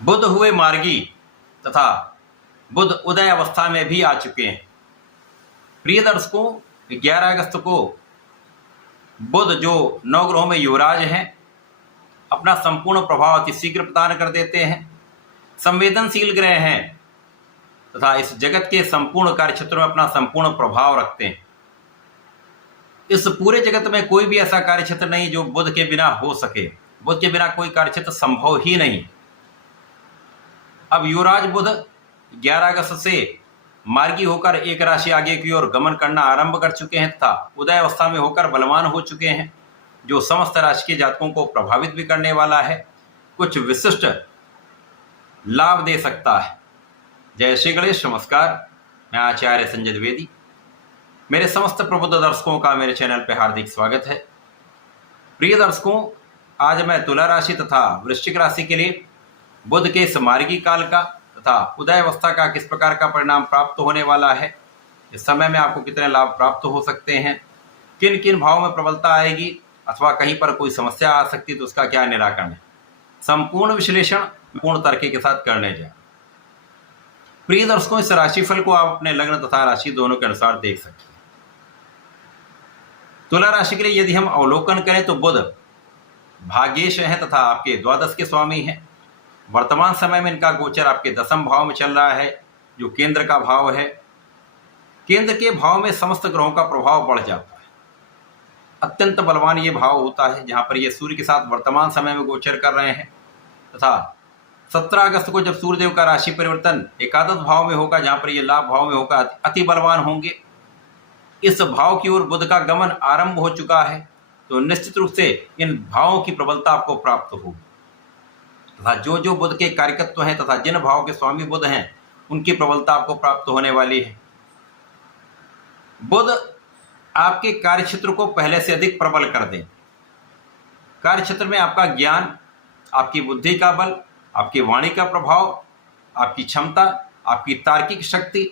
बुध हुए मार्गी तथा बुध उदय अवस्था में भी आ चुके हैं। प्रिय दर्शकों, 11 अगस्त को बुध जो नवग्रहों में युवराज हैं अपना संपूर्ण प्रभाव अति शीघ्र प्रदान कर देते हैं। संवेदनशील ग्रह हैं तथा इस जगत के संपूर्ण कार्य क्षेत्र में अपना संपूर्ण प्रभाव रखते हैं। इस पूरे जगत में कोई भी ऐसा कार्य क्षेत्र नहीं जो बुध के बिना हो सके। बुध के बिना कोई कार्य क्षेत्र संभव ही नहीं। अब युवराज बुध 11 अगस्त से मार्गी होकर एक राशि आगे की ओर गमन करना आरंभ कर चुके हैं तथा उदय अवस्था में होकर बलवान हो चुके हैं, जो समस्त राशि के जातकों को प्रभावित भी करने वाला है, कुछ विशिष्ट लाभ दे सकता है। जय श्री गणेश। नमस्कार, मैं आचार्य संजय द्विवेदी। मेरे समस्त प्रबुद्ध दर्शकों का मेरे चैनल पर हार्दिक स्वागत है। प्रिय दर्शकों, आज मैं तुला राशि तथा वृश्चिक राशि के लिए बुध के इस मार्गी काल का तथा उदय अवस्था का किस प्रकार का परिणाम प्राप्त होने वाला है, इस समय में आपको कितने लाभ प्राप्त हो सकते हैं, किन किन भावों में प्रबलता आएगी अथवा कहीं पर कोई समस्या आ सकती है तो उसका क्या निराकरण है, संपूर्ण विश्लेषण पूर्ण तर्क के साथ करने जाए। प्रिय दर्शकों, इस राशिफल को आप अपने लग्न तथा राशि दोनों के अनुसार देख सकते हैं। तुला राशि के लिए यदि हम अवलोकन करें तो बुध भाग्येश हैं तथा आपके द्वादश के स्वामी हैं। वर्तमान समय में इनका गोचर आपके 10वें भाव में चल रहा है, जो केंद्र का भाव है। केंद्र के भाव में समस्त ग्रहों का प्रभाव बढ़ जाता है। अत्यंत बलवान ये भाव होता है, जहां पर ये सूर्य के साथ वर्तमान समय में गोचर कर रहे हैं तथा 17 अगस्त को जब सूर्यदेव का राशि परिवर्तन एकादश भाव में होगा, जहां पर ये लाभ भाव में होगा, अति बलवान होंगे। इस भाव की ओर बुध का गमन आरंभ हो चुका है, तो निश्चित रूप से इन भावों की प्रबलता आपको प्राप्त होगी तथा जो बुध के कार्यकत्व हैं तथा जिन भाव के स्वामी बुध हैं उनकी प्रबलता आपको प्राप्त होने वाली है। बुध आपके कार्यक्षेत्र को पहले से अधिक प्रबल कर दें। कार्यक्षेत्र में आपका ज्ञान, आपकी बुद्धि का बल, आपकी वाणी का प्रभाव, आपकी क्षमता, आपकी तार्किक शक्ति,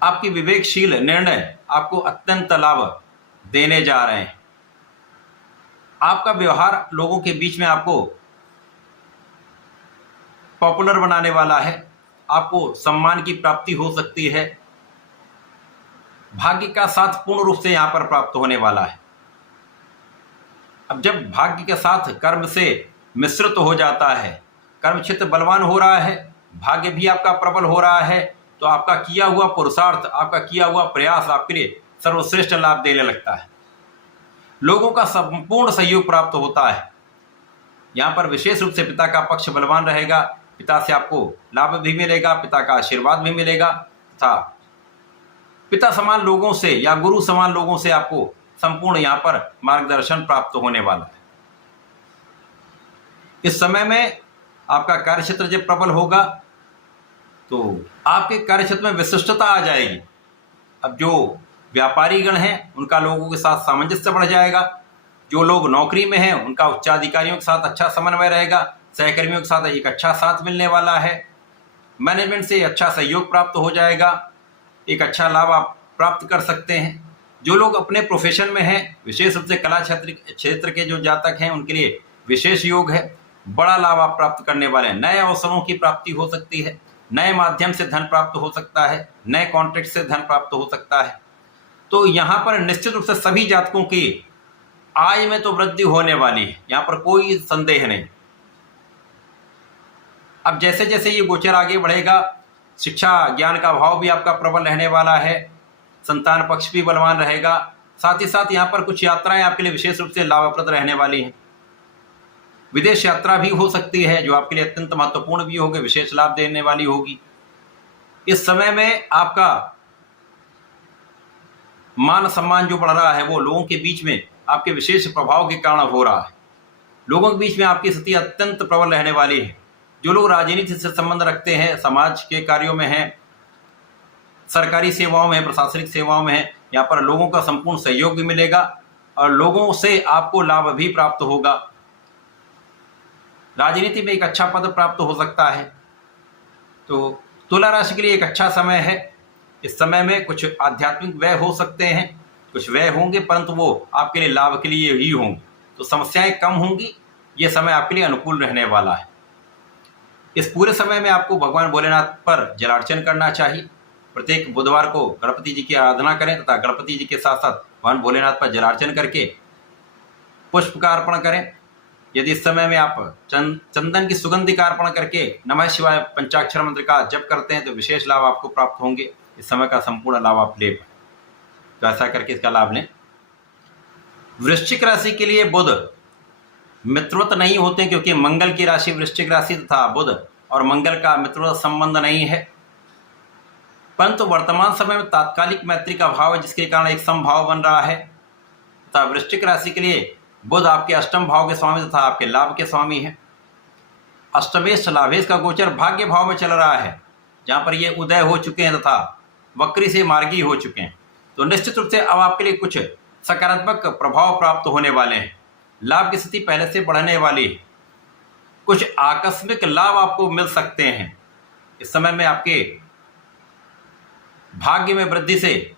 आपकी विवेकशील निर्णय आपको अत्यंत लाभ देने जा रहे हैं। आपका व्यवहार लोगों के बीच में आपको पॉपुलर बनाने वाला है। आपको सम्मान की प्राप्ति हो सकती है। भाग्य का साथ पूर्ण रूप से यहां पर प्राप्त होने वाला है। अब जब भाग्य के साथ कर्म से मिश्रित हो जाता है, कर्म क्षेत्र बलवान हो रहा है, भाग्य भी आपका प्रबल हो रहा है, तो आपका किया हुआ पुरुषार्थ, आपका किया हुआ प्रयास आपके लिए सर्वश्रेष्ठ लाभ देने लगता है। लोगों का संपूर्ण सहयोग प्राप्त होता है। यहाँ पर विशेष रूप से पिता का पक्ष बलवान रहेगा। पिता से आपको लाभ भी मिलेगा, पिता का आशीर्वाद भी मिलेगा तथा पिता समान लोगों से या गुरु समान लोगों से आपको संपूर्ण यहाँ पर मार्गदर्शन प्राप्त होने वाला है। इस समय में आपका कार्यक्षेत्र जब प्रबल होगा तो आपके कार्यक्षेत्र में विशिष्टता आ जाएगी। अब जो व्यापारी गण हैं उनका लोगों के साथ सामंजस्य बढ़ जाएगा। जो लोग नौकरी में हैं उनका उच्चाधिकारियों के साथ अच्छा समन्वय रहेगा। सहकर्मियों के साथ एक अच्छा साथ मिलने वाला है। मैनेजमेंट से अच्छा सहयोग प्राप्त हो जाएगा। एक अच्छा लाभ आप प्राप्त कर सकते हैं। जो लोग अपने प्रोफेशन में हैं, विशेष रूप से कला क्षेत्र के जो जातक हैं उनके लिए विशेष योग है। बड़ा लाभ आप प्राप्त करने वाले हैं। नए अवसरों की प्राप्ति हो सकती है। नए माध्यम से धन प्राप्त हो सकता है। नए कॉन्ट्रैक्ट से धन प्राप्त हो सकता है। तो यहाँ पर निश्चित रूप से सभी जातकों की आय में तो वृद्धि होने वाली है, यहाँ पर कोई संदेह नहीं। अब जैसे जैसे ये गोचर आगे बढ़ेगा, शिक्षा ज्ञान का भाव भी आपका प्रबल रहने वाला है। संतान पक्ष भी बलवान रहेगा। साथ ही साथ यहाँ पर कुछ यात्राएं आपके लिए विशेष रूप से लाभप्रद रहने वाली हैं। विदेश यात्रा भी हो सकती है, जो आपके लिए अत्यंत महत्वपूर्ण भी होगी, विशेष लाभ देने वाली होगी। इस समय में आपका मान सम्मान जो बढ़ रहा है वो लोगों के बीच में आपके विशेष प्रभाव के कारण हो रहा है। लोगों के बीच में आपकी स्थिति अत्यंत प्रबल रहने वाली है। जो लोग राजनीति से संबंध रखते हैं, समाज के कार्यों में हैं, सरकारी सेवाओं में हैं, प्रशासनिक सेवाओं में हैं, यहाँ पर लोगों का संपूर्ण सहयोग भी मिलेगा और लोगों से आपको लाभ भी प्राप्त होगा। राजनीति में एक अच्छा पद प्राप्त हो सकता है। तो तुला राशि के लिए एक अच्छा समय है। इस समय में कुछ आध्यात्मिक व्यय हो सकते हैं, कुछ व्यय होंगे, परंतु वो आपके लिए लाभ के लिए ही होंगे। तो समस्याएं कम होंगी। ये समय आपके लिए अनुकूल रहने वाला है। इस पूरे समय में आपको भगवान भोलेनाथ पर जलार्चन करना चाहिए। प्रत्येक बुधवार को गणपति जी की आराधना करें तथा गणपति जी के साथ साथ भगवान भोलेनाथ पर जलार्चन करके पुष्प का अर्पण करें। यदि इस समय में आप चंदन की सुगंधि का अर्पण करके नमः शिवाय पंचाक्षर मंत्र का जप करते हैं तो विशेष लाभ आपको प्राप्त होंगे। इस समय का संपूर्ण लाभ आप ले पाए, तो ऐसा करके इसका लाभ लें। वृश्चिक राशि के लिए बुध मित्रवत नहीं होते क्योंकि मंगल की राशि वृश्चिक राशि तथा बुध और मंगल का मित्रवत संबंध नहीं है, परंतु वर्तमान समय में तात्कालिक मैत्री का भाव है जिसके कारण एक समभाव बन रहा है। तथा वृश्चिक राशि के लिए बुध आपके अष्टम भाव के स्वामी तथा आपके लाभ के स्वामी है। अष्टमेश लाभेश का गोचर भाग्य भाव में चल रहा है, जहां पर ये उदय हो चुके हैं तथा वक्री से मार्गी हो चुके हैं। तो निश्चित रूप से अब आपके लिए कुछ सकारात्मक प्रभाव प्राप्त होने वाले हैं। लाभ की स्थिति पहले से बढ़ने वाली है। कुछ आकस्मिक लाभ आपको मिल सकते हैं। इस समय में आपके भाग्य में वृद्धि से,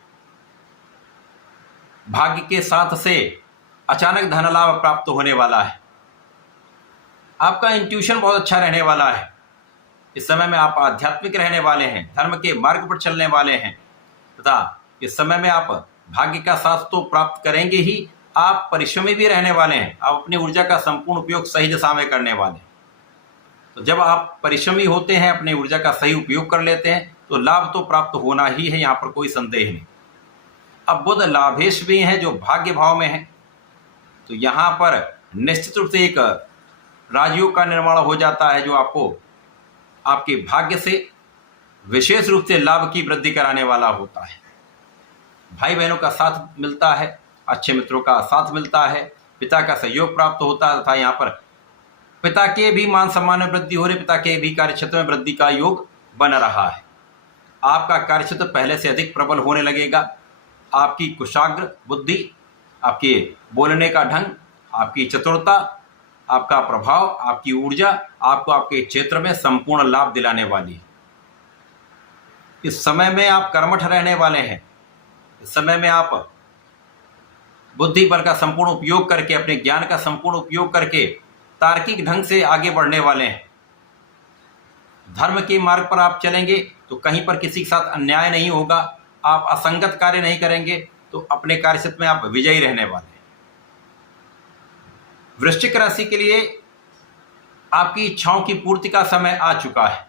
भाग्य के साथ से अचानक धन लाभ प्राप्त होने वाला है। आपका इंट्यूशन बहुत अच्छा रहने वाला है। इस समय में आप आध्यात्मिक रहने वाले हैं, धर्म के मार्ग पर चलने वाले हैं तथा इस समय में आप भाग्य का साथ तो प्राप्त करेंगे ही, आप परिश्रमी भी रहने वाले हैं। आप अपनी ऊर्जा का संपूर्ण उपयोग सही दिशा में करने वाले हैं। तो जब आप परिश्रमी होते हैं, अपनी ऊर्जा का सही उपयोग कर लेते हैं तो लाभ तो प्राप्त होना ही है, यहाँ पर कोई संदेह नहीं। अब बुध लाभेश भी हैं जो भाग्य भाव में है, तो यहाँ पर निश्चित रूप से एक राजयोग का निर्माण हो जाता है जो आपको आपके भाग्य से विशेष रूप से लाभ की वृद्धि कराने वाला होता है। भाई बहनों का साथ मिलता है, अच्छे मित्रों का साथ मिलता है, पिता का सहयोग प्राप्त होता है तथा यहाँ पर पिता के भी मान सम्मान में वृद्धि हो रही, पिता के भी कार्यक्षेत्र में वृद्धि का योग बन रहा है। आपका कार्यक्षेत्र पहले से अधिक प्रबल होने लगेगा। आपकी कुशाग्र बुद्धि, आपके बोलने का ढंग, आपकी चतुरता, आपका प्रभाव, आपकी ऊर्जा आपको आपके क्षेत्र में संपूर्ण लाभ दिलाने वाली है। इस समय में आप कर्मठ रहने वाले हैं। इस समय में आप बुद्धि बल का संपूर्ण उपयोग करके, अपने ज्ञान का संपूर्ण उपयोग करके तार्किक ढंग से आगे बढ़ने वाले हैं। धर्म के मार्ग पर आप चलेंगे तो कहीं पर किसी के साथ अन्याय नहीं होगा। आप असंगत कार्य नहीं करेंगे तो अपने कार्यक्षेत्र में आप विजयी रहने वाले हैं। वृश्चिक राशि के लिए आपकी इच्छाओं की पूर्ति का समय आ चुका है।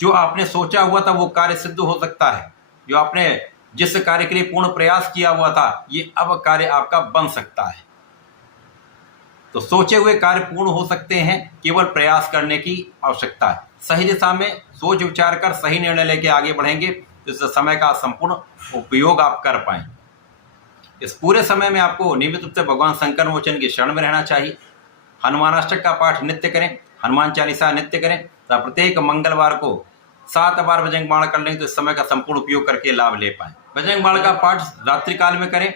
जो आपने सोचा हुआ था वो कार्य सिद्ध हो सकता है। जो आपने जिस कार्य के लिए पूर्ण प्रयास किया हुआ था, ये अब कार्य आपका बन सकता है। तो सोचे हुए कार्य पूर्ण हो सकते हैं, केवल प्रयास करने की आवश्यकता है। सही दिशा में सोच विचार कर सही निर्णय लेके आगे बढ़ेंगे तो इस समय का संपूर्ण उपयोग आप कर पाएं। इस पूरे समय में आपको नियमित रूप से भगवान शंकर मोचन की शरण में रहना चाहिए। हनुमानाष्टक का पाठ नित्य करें, हनुमान चालीसा नित्य करें तथा प्रत्येक मंगलवार को 7 बार बजरंग बाण कर लें तो इस समय का संपूर्ण उपयोग करके लाभ ले पाएं। बजरंग बाण का पाठ रात्रि काल में करें,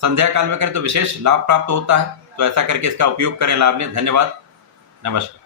संध्या काल में करें तो विशेष लाभ प्राप्त होता है। तो ऐसा करके इसका उपयोग करें, लाभ लें। धन्यवाद, नमस्कार।